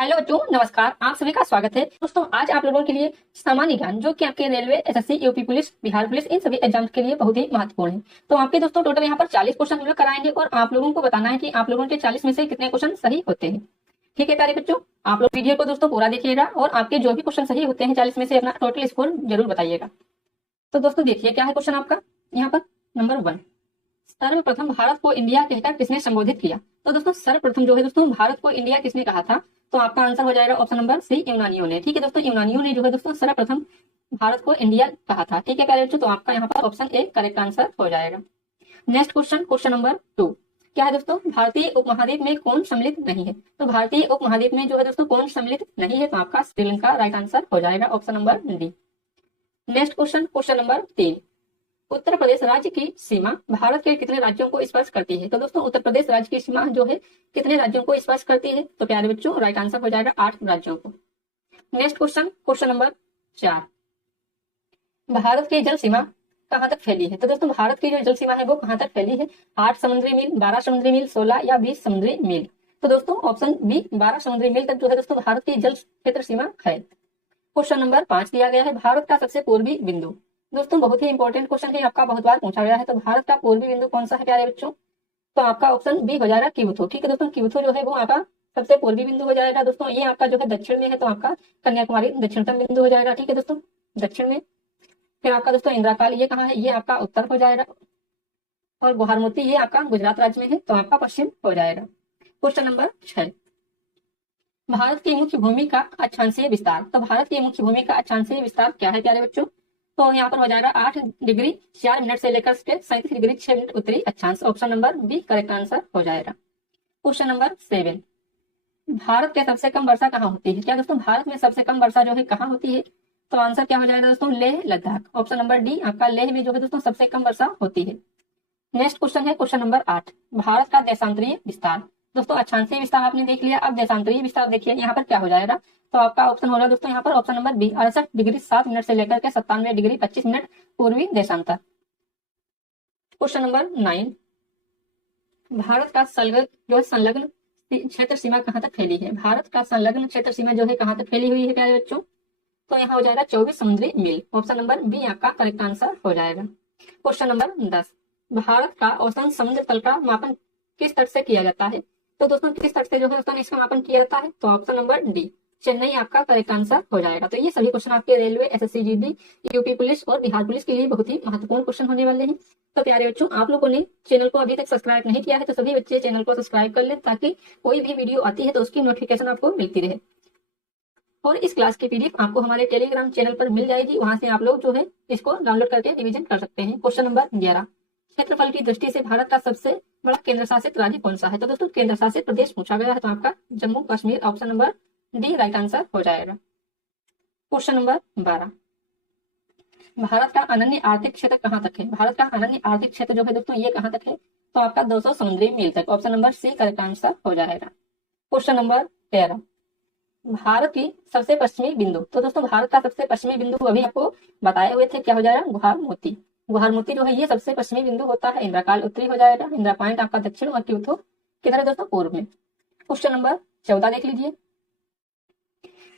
Hello बच्चों, नमस्कार। आप सभी का स्वागत है। दोस्तों, आज आप लोगों के लिए सामान्य ज्ञान जो कि आपके railway, SSC, UP police, Bihar police, इन सभी एग्जाम के लिए बहुत ही महत्वपूर्ण है। तो आपके दोस्तों टोटल यहाँ पर 40 क्वेश्चन हम लोग कराएंगे और आप लोगों को बताना है कि आप लोगों के 40 में से कितने क्वेश्चन सही होते हैं। ठीक है प्यारे बच्चों, आप लोग वीडियो को दोस्तों पूरा देखिएगा और आपके जो भी क्वेश्चन सही होते हैं 40 में से अपना टोटल स्कोर जरूर बताइएगा। तो दोस्तों देखिए क्या है क्वेश्चन आपका यहाँ पर। नंबर 1, सर्वप्रथम भारत को इंडिया कहकर किसने संबोधित किया। तो दोस्तों सर्वप्रथम जो है दोस्तों भारत को इंडिया किसने कहा था, तो आपका आंसर हो जाएगा ऑप्शन नंबर सी, यूनानियों ने। ठीक है दोस्तों, यूनानियों ने जो है दोस्तों सर्वप्रथम भारत को इंडिया कहा था। ठीक है प्यारे बच्चों, तो आपका यहाँ पर ऑप्शन ए करेक्ट आंसर हो जाएगा। नेक्स्ट क्वेश्चन, क्वेश्चन नंबर 2, क्या है दोस्तों, भारतीय उपमहाद्वीप में कौन सम्मिलित नहीं है। तो भारतीय उपमहाद्वीप में जो है दोस्तों कौन सम्मिलित नहीं है, तो आपका श्रीलंका राइट आंसर हो जाएगा option number D. Next question, question number 3, Uttar Pradesh राज्य की सीमा भारत के कितने राज्यों को स्पर्श करती है। तो दोस्तों उत्तर प्रदेश राज्य की सीमा जो है कितने राज्यों को स्पर्श करती है, तो प्यारे बच्चों राइट आंसर हो जाएगा 8 राज्यों को। Next question, question number 4, Bharat की जल सीमा कहां तक फैली है। तो दोस्तों भारत की जो जल सीमा है वो कहां तक फैली है, 8 समुद्री मील, 12 समुद्री मील, 16 या 20 समुद्री मील। तो दोस्तों ऑप्शन बी 12 समुद्री मील तक जो है दोस्तों भारत की जल क्षेत्र सीमा है। क्वेश्चन नंबर 5 दिया गया है, भारत का सबसे पूर्वी बिंदु। दोस्तों बहुत ही इंपॉर्टेंट क्वेश्चन है, आपका बहुत बार पूछा गया है। तो भारत का पूर्वी बिंदु कौन सा है प्यारे बच्चों, तो आपका ऑप्शन बी हो जाएगा किवुथु। ठीक है दोस्तों, किवुथु जो है वो आपका सबसे पूर्वी बिंदु हो जाएगा। दोस्तों ये आपका जो है दक्षिण में है, तो आपका कन्याकुमारी दक्षिणतम बिंदु हो जाएगा। ठीक है दोस्तों, दक्षिण में। फिर आपका दोस्तों इंद्राकाल ये कहाँ है, ये आपका उत्तर हो जाएगा। और गुहारमोती ये आपका गुजरात राज्य में है, तो आपका पश्चिम हो जाएगा। क्वेश्चन नंबर 6, भारत की मुख्य भूमि का अक्षांशीय विस्तार। तो भारत की मुख्य भूमि का अक्षांशीय विस्तार क्या है प्यारे बच्चों, तो यहाँ पर हो जाएगा 8 डिग्री 4 मिनट से लेकर 37 डिग्री 6 मिनट उत्तरी अक्षांश। Option number B correct answer हो जाएगा। क्वेश्चन नंबर 7, भारत के सबसे कम वर्षा कहाँ होती है। क्या दोस्तों भारत में सबसे कम वर्षा जो है कहाँ होती है, तो आंसर क्या हो जाएगा दोस्तों, Leh Ladakh. Option number D आपका लेह में जो है दोस्तों सबसे कम वर्षा होती है। नेक्स्ट क्वेश्चन है क्वेश्चन नंबर 8, भारत का देशांतरीय विस्तार। दोस्तों अक्षांशीय विस्तार आपने देख लिया, अब देशांतरीय विस्तार देखिए यहाँ पर क्या हो जाएगा, तो आपका ऑप्शन होगा दोस्तों यहाँ पर option number B 68 degree 7 minute से लेकर के 97 डिग्री 25 मिनट पूर्वी देशांतर। क्वेश्चन नंबर 9, भारत का संलग्न क्षेत्र सीमा कहाँ तक फैली है। भारत का संलग्न क्षेत्र सीमा जो है कहाँ तक फैली हुई है प्यारे बच्चों, तो यहाँ हो जाएगा 24 समुद्री मील। ऑप्शन नंबर बी आपका करेक्ट आंसर हो जाएगा। क्वेश्चन नंबर 10, भारत का औसतन समुद्र तल का मापन किस तट से किया जाता है। तो दोस्तों किस तट से जो है औसतन इसका मापन किया जाता है, तो ऑप्शन नंबर डी चेन्नई आपका करेक्ट आंसर हो जाएगा। तो ये सभी क्वेश्चन आपके railway, SSC, GD, UP police और बिहार पुलिस के लिए बहुत ही महत्वपूर्ण क्वेश्चन होने वाले हैं। तो प्यारे बच्चों आप लोगों ने चैनल को अभी तक सब्सक्राइब नहीं किया है तो सभी बच्चे चैनल को सब्सक्राइब कर लें, ताकि कोई भी वीडियो आती है तो उसकी नोटिफिकेशन आपको मिलती रहे। और इस क्लास की पीडीएफ आपको हमारे टेलीग्राम चैनल पर मिल जाएगी, वहां से आप लोग जो है इसको डाउनलोड करके रिवीजन कर सकते हैं। क्वेश्चन नंबर 11, क्षेत्रफल की दृष्टि से भारत का सबसे बड़ा केंद्र शासित राज्य कौन सा है। तो दोस्तों केंद्र शासित प्रदेश पूछा गया है, तो आपका Jammu Kashmir option number D right answer हो जाएगा। क्वेश्चन नंबर 12, भारत का अनन्य आर्थिक क्षेत्र कहाँ तक है। भारत का अनन्य आर्थिक क्षेत्र जो है दोस्तों ये कहाँ तक है, तो आपका 200 समुद्री मील तक। Option number C correct answer हो जाएगा। क्वेश्चन नंबर 13, भारत की सबसे पश्चिमी बिंदु। तो दोस्तों भारत का सबसे पश्चिमी बिंदु अभी आपको बताए हुए थे, क्या हो जाएगा, गुहारमोती। गुहारमोती जो है ये सबसे पश्चिमी बिंदु होता है। इंद्राकाल उत्तरी हो जाएगा, इंदिरा पॉइंट आपका दक्षिण और क्यूथो किधर है दोस्तों, पूर्व में। क्वेश्चन नंबर 14 देख लीजिए,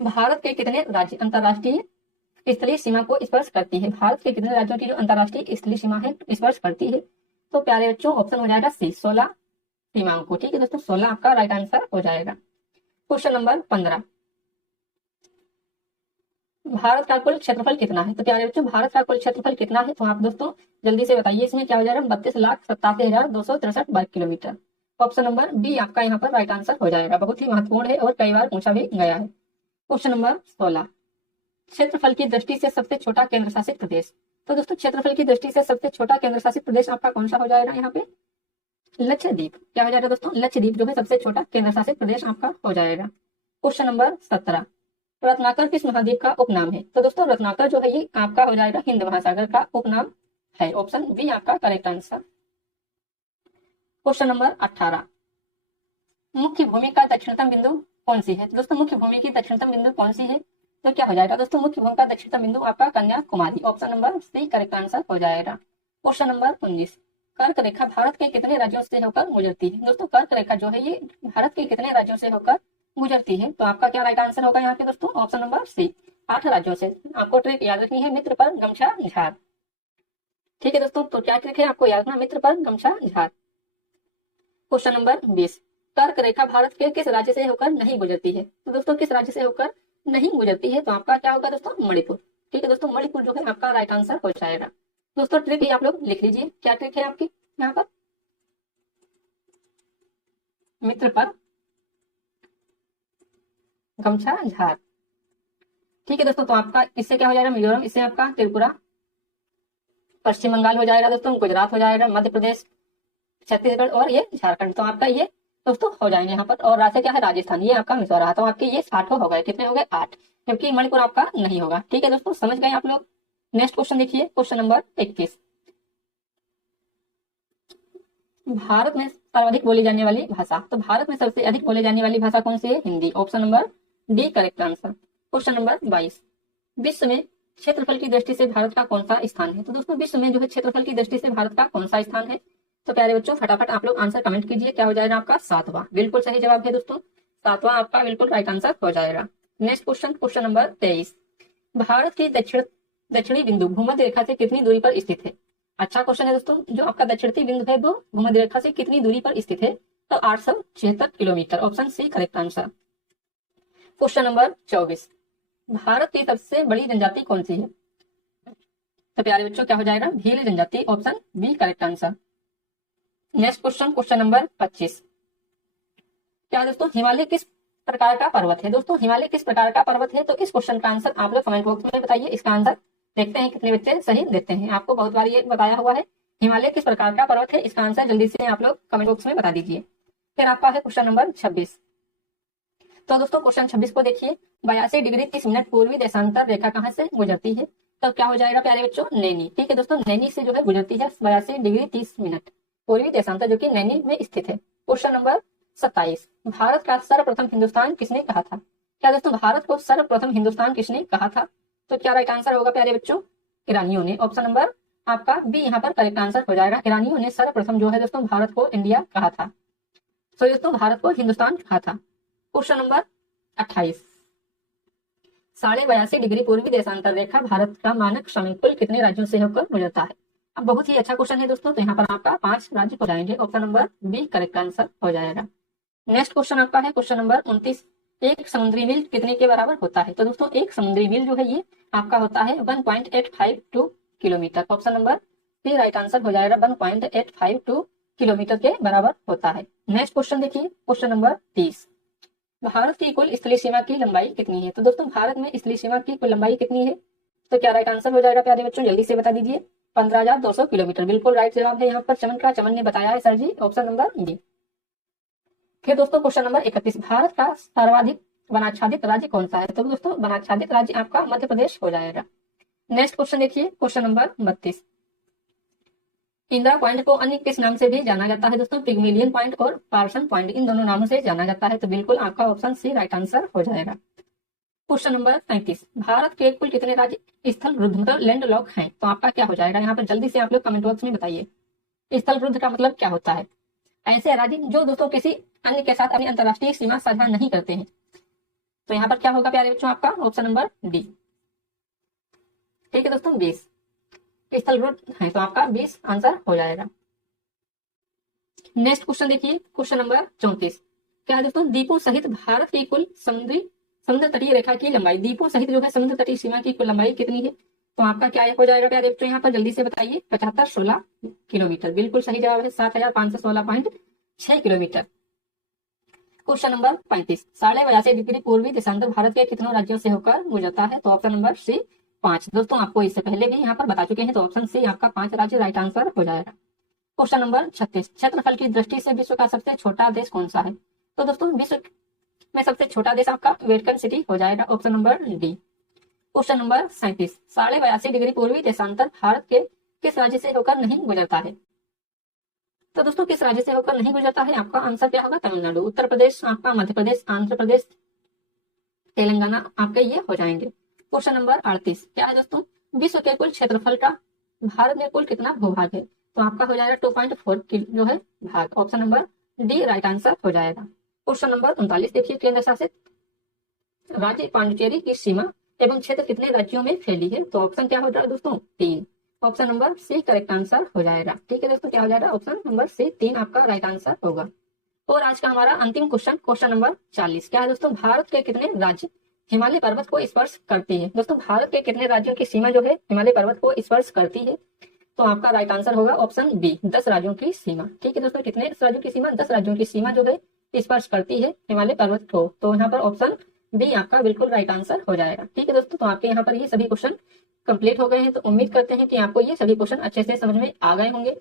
भारत के कितने राज्य अंतरराष्ट्रीय स्थलीय सीमा को स्पर्श करती है। भारत के कितने राज्यों की जो अंतरराष्ट्रीय स्थलीय सीमा है स्पर्श करती है, तो प्यारे बच्चों ऑप्शन हो जाएगा सी 16 सीमाओं को। ठीक है दोस्तों 16 आपका राइट आंसर हो जाएगा। क्वेश्चन नंबर 15, भारत का कुल क्षेत्रफल कितना है। तो प्यारे बच्चों भारत का कुल क्षेत्रफल कितना है, तो आप दोस्तों जल्दी से बताइए, इसमें क्या हो जाएगा, 32,87,263 ऑप्शन नंबर बी आपका यहाँ पर राइट आंसर हो जाएगा। बहुत ही महत्वपूर्ण है और कई बार पूछा भी गया है। क्वेश्चन नंबर 16, क्षेत्रफल की दृष्टि से सबसे छोटा केंद्र शासित प्रदेश। तो दोस्तों क्षेत्रफल की दृष्टि से सबसे छोटा केंद्र शासित प्रदेश आपका कौन सा हो जाएगा, यहाँ पे लक्षद्वीप। क्या हो जाएगा दोस्तों, लक्षद्वीप जो है सबसे छोटा केंद्र शासित प्रदेश आपका हो जाएगा। क्वेश्चन नंबर 17, रत्नाकर किस महाद्वीप का उपनाम है। तो दोस्तों रत्नाकर जो है ये आपका हो जाएगा हिंद महासागर का उपनाम है। ऑप्शन बी आपका करेक्ट आंसर। क्वेश्चन नंबर 18, मुख्य भूमि का दक्षिणतम बिंदु कौन सी है। दोस्तों मुख्य भूमि की दक्षिणतम बिंदु कौन सी है, तो क्या हो जाएगा दोस्तों, मुख्य भूमि का दक्षिणतम बिंदु आपका Kanyakumari. Option number C correct answer हो जाएगा। क्वेश्चन नंबर 19, कर्क रेखा भारत के कितने राज्यों से होकर गुजरती है। दोस्तों कर्क रेखा जो है ये भारत के कितने राज्यों से होकर गुजरती है। तो आपका क्या राइट आंसर होगा यहाँ पे दोस्तों? ऑप्शन नंबर सी, 8 राज्यों से। आपको ट्रिक याद रखनी है, मित्र पर गमछा झार। ठीक है दोस्तों, तो क्या ट्रिक है आपको याद रखना, मित्र पर गमछा झार। क्वेश्चन नंबर 20, कर्क रेखा भारत के किस राज्य से होकर नहीं गुजरती है? तो दोस्तों किस राज्य से होकर नहीं गुजरती है? तो आपका क्या होगा दोस्तों? मणिपुर। ठीक है दोस्तों, मणिपुर जो है आपका राइट आंसर हो जाएगा। दोस्तों ट्रिक ही आप लोग लिख लीजिए, क्या ट्रिक है आपकी यहाँ पर? मित्र पर गमछा झार। ठीक है दोस्तों, तो आपका इससे क्या हो जाएगा? मिजोरम, इससे आपका त्रिपुरा, पश्चिम बंगाल हो जाएगा दोस्तों, गुजरात हो जाएगा, मध्य प्रदेश, छत्तीसगढ़ और ये झारखंड। तो आपका ये दोस्तों हो जाएंगे यहाँ पर। और राज्य क्या है? राजस्थान, ये आपका मिस हो रहा। तो आपके ये 60 हो गए। कितने हो गए? 8, जबकि मणिपुर आपका नहीं होगा। ठीक है दोस्तों, समझ गए आप लोग। नेक्स्ट क्वेश्चन देखिए, क्वेश्चन नंबर 21, भारत में सर्वाधिक बोली जाने वाली भाषा। तो भारत में सबसे अधिक बोली जाने वाली भाषा कौन सी है? Hindi. Option number D correct answer. Question number 22, विश्व में क्षेत्रफल की दृष्टि से भारत का कौन सा स्थान है? तो दोस्तों विश्व में जो है क्षेत्रफल की दृष्टि से भारत का कौन सा स्थान है? तो प्यारे बच्चों फटाफट आप लोग आंसर कमेंट कीजिए। क्या हो जाएगा आपका? 7वां। बिल्कुल सही जवाब है दोस्तों, 7वां आपका बिल्कुल राइट आंसर हो जाएगा। Next question, question number 23, Bharat की दक्षिणी बिंदु भूमध्य रेखा से कितनी दूरी पर स्थित है? अच्छा क्वेश्चन है दोस्तों, जो आपका दक्षिणी बिंदु है वो भूमध्य रेखा से कितनी दूरी पर स्थित है? तो 876 kilometre. Option C correct answer. Question number 24, Bharat की सबसे बड़ी जनजाति कौन सी है? तो प्यारे बच्चों क्या हो जाएगा? भील जनजाति। Option B correct answer. Next question, question number 25, क्या दोस्तों हिमालय किस प्रकार का पर्वत है? दोस्तों हिमालय किस प्रकार का पर्वत है? तो इस क्वेश्चन का आंसर आप लोग कमेंट बॉक्स में बताइए। इसका आंसर देखते हैं कितने बच्चे सही देते हैं। आपको बहुत बार ये बताया हुआ है, हिमालय किस प्रकार का पर्वत है। इसका आंसर जल्दी से आप लोग कमेंट बॉक्स में बता दीजिए। फिर आपका है क्वेश्चन नंबर 26। तो दोस्तों क्वेश्चन 26 को देखिए, 82 डिग्री 30 मिनट पूर्वी देशांतर रेखा कहाँ से गुजरती है? तो क्या हो जाएगा प्यारे बच्चों? नैनी। ठीक है दोस्तों, नैनी से जो है गुजरती है 82 डिग्री 30 मिनट पूर्वी देशांतर, जो कि नैनी में स्थित है। क्वेश्चन नंबर 27, भारत का सर्वप्रथम हिंदुस्तान किसने कहा था? क्या दोस्तों भारत को सर्वप्रथम हिंदुस्तान किसने कहा था? तो क्या राइट आंसर होगा प्यारे बच्चों? ईरानियों ने। ऑप्शन नंबर आपका बी यहाँ पर करेक्ट आंसर हो जाएगा। ईरानियों ने सर्वप्रथम जो है दोस्तों भारत को इंडिया कहा था। तो दोस्तों भारत को हिंदुस्तान कहा था। क्वेश्चन नंबर 28, 82.5 डिग्री पूर्वी देशांतर रेखा भारत का मानक समय कुल कितने राज्यों से होकर गुजरता है? अब बहुत ही अच्छा क्वेश्चन है दोस्तों, तो यहाँ पर आपका 5 राज्य हो जाएंगे। Option number B correct answer हो जाएगा। नेक्स्ट क्वेश्चन आपका है क्वेश्चन नंबर 29, एक समुद्री मील कितने के बराबर होता है? तो दोस्तों एक समुद्री मील जो है ये आपका होता है 1.852 kilometre. Option number C right answer हो जाएगा, 1.852 किलोमीटर के बराबर होता है। नेक्स्ट क्वेश्चन देखिए, क्वेश्चन नंबर 30, भारत की कुल स्थलीय सीमा की लंबाई कितनी है? तो दोस्तों भारत में स्थलीय सीमा की कुल लंबाई कितनी है? तो क्या राइट आंसर हो जाएगा प्यारे बच्चों? जल्दी से बता दीजिए। 15,200 किलोमीटर बिल्कुल राइट जवाब है यहाँ पर। चमन ने बताया है सर जी, ऑप्शन नंबर डी। फिर दोस्तों क्वेश्चन नंबर 31, भारत का सर्वाधिक वनाच्छादित राज्य कौन सा है? तो दोस्तों वनाच्छादित राज्य आपका मध्य प्रदेश हो जाएगा। नेक्स्ट क्वेश्चन देखिए, क्वेश्चन नंबर 32, इंदिरा पॉइंट को अन्य किस नाम से भी जाना जाता है? दोस्तों पिग्मेलियन पॉइंट और पार्सन पॉइंट, इन दोनों नामों से जाना जाता है। तो बिल्कुल आपका ऑप्शन सी राइट आंसर हो जाएगा। क्वेश्चन नंबर 35, भारत के कुल कितने राज्य स्थल रुद्ध मतलब लैंड लॉक हैं? तो आपका क्या हो जाएगा यहाँ पर? जल्दी से आप लोग कमेंट बॉक्स में बताइए। स्थल रुद्ध का मतलब क्या होता है? ऐसे राज्य जो दोस्तों किसी अन्य के साथ अपनी अंतरराष्ट्रीय सीमा साझा नहीं करते हैं। तो यहाँ पर क्या होगा प्यारे बच्चों? आपका ऑप्शन नंबर डी। ठीक है दोस्तों, 20 स्थल रुद्ध है, तो आपका 20 आंसर हो जाएगा। नेक्स्ट क्वेश्चन देखिए, क्वेश्चन नंबर 34, क्या है दोस्तों द्वीपों सहित भारत की कुल समुद्र तटीय रेखा की लंबाई, द्वीपों सहित जो है समुद्र तटीय सीमा की कुल लंबाई कितनी है? तो आपका क्या हो जाएगा प्यारे बच्चों? यहाँ पर जल्दी से बताइए। 7516 किलोमीटर बिल्कुल सही जवाब है, 7516.6 किलोमीटर। क्वेश्चन नंबर 35, 82.5 डिग्री पूर्वी देशांतर भारत के कितनों राज्यों से होकर गुजरता है? तो ऑप्शन नंबर सी 5। दोस्तों आपको इससे पहले भी यहाँ पर बता चुके हैं, तो ऑप्शन सी आपका 5 राज्य राइट आंसर हो जाएगा। क्वेश्चन नंबर 36, क्षेत्रफल की दृष्टि से विश्व का सबसे छोटा देश कौन सा है? तो दोस्तों विश्व में सबसे छोटा देश आपका वेटिकन सिटी हो जाएगा। Option number D. Question number 37, 82.5 degree पूर्वी देशांतर भारत के किस राज्य से होकर नहीं गुजरता है? तो दोस्तों किस राज्य से होकर नहीं गुजरता है? आपका आंसर क्या होगा? तमिलनाडु, उत्तर प्रदेश, आपका मध्य प्रदेश, आंध्र प्रदेश, तेलंगाना आपके ये हो जाएंगे। क्वेश्चन नंबर 38, क्या है दोस्तों विश्व के कुल क्षेत्रफल का भारत में कुल कितना भूभाग है? तो आपका हो जाएगा 2.4 जो है भाग। Option number D right answer हो जाएगा। क्वेश्चन नंबर 39 देखिए, केंद्र शासित राज्य पांडिचेरी की सीमा एवं क्षेत्र कितने राज्यों में फैली है? तो ऑप्शन क्या हो जाएगा दोस्तों? 3। Option number C correct answer हो जाएगा। ठीक है दोस्तों, क्या हो जाएगा? ऑप्शन नंबर सी 3 आपका राइट आंसर होगा। और आज का हमारा अंतिम क्वेश्चन, क्वेश्चन नंबर 40, क्या है दोस्तों? भारत के कितने राज्य हिमालय पर्वत को स्पर्श करती है? दोस्तों भारत के कितने राज्यों की सीमा जो है हिमालय पर्वत को स्पर्श करती है? तो आपका राइट आंसर होगा ऑप्शन बी, 10 राज्यों की सीमा। ठीक है दोस्तों, कितने राज्यों की सीमा? 10 राज्यों की सीमा जो है स्पर्श करती है हिमालय पर्वत को। तो यहाँ पर ऑप्शन बी आपका बिल्कुल राइट आंसर हो जाएगा। ठीक है दोस्तों, तो आपके यहाँ पर ये सभी क्वेश्चन कंप्लीट हो गए हैं। तो उम्मीद करते हैं कि आपको ये सभी क्वेश्चन अच्छे से समझ में आ गए होंगे।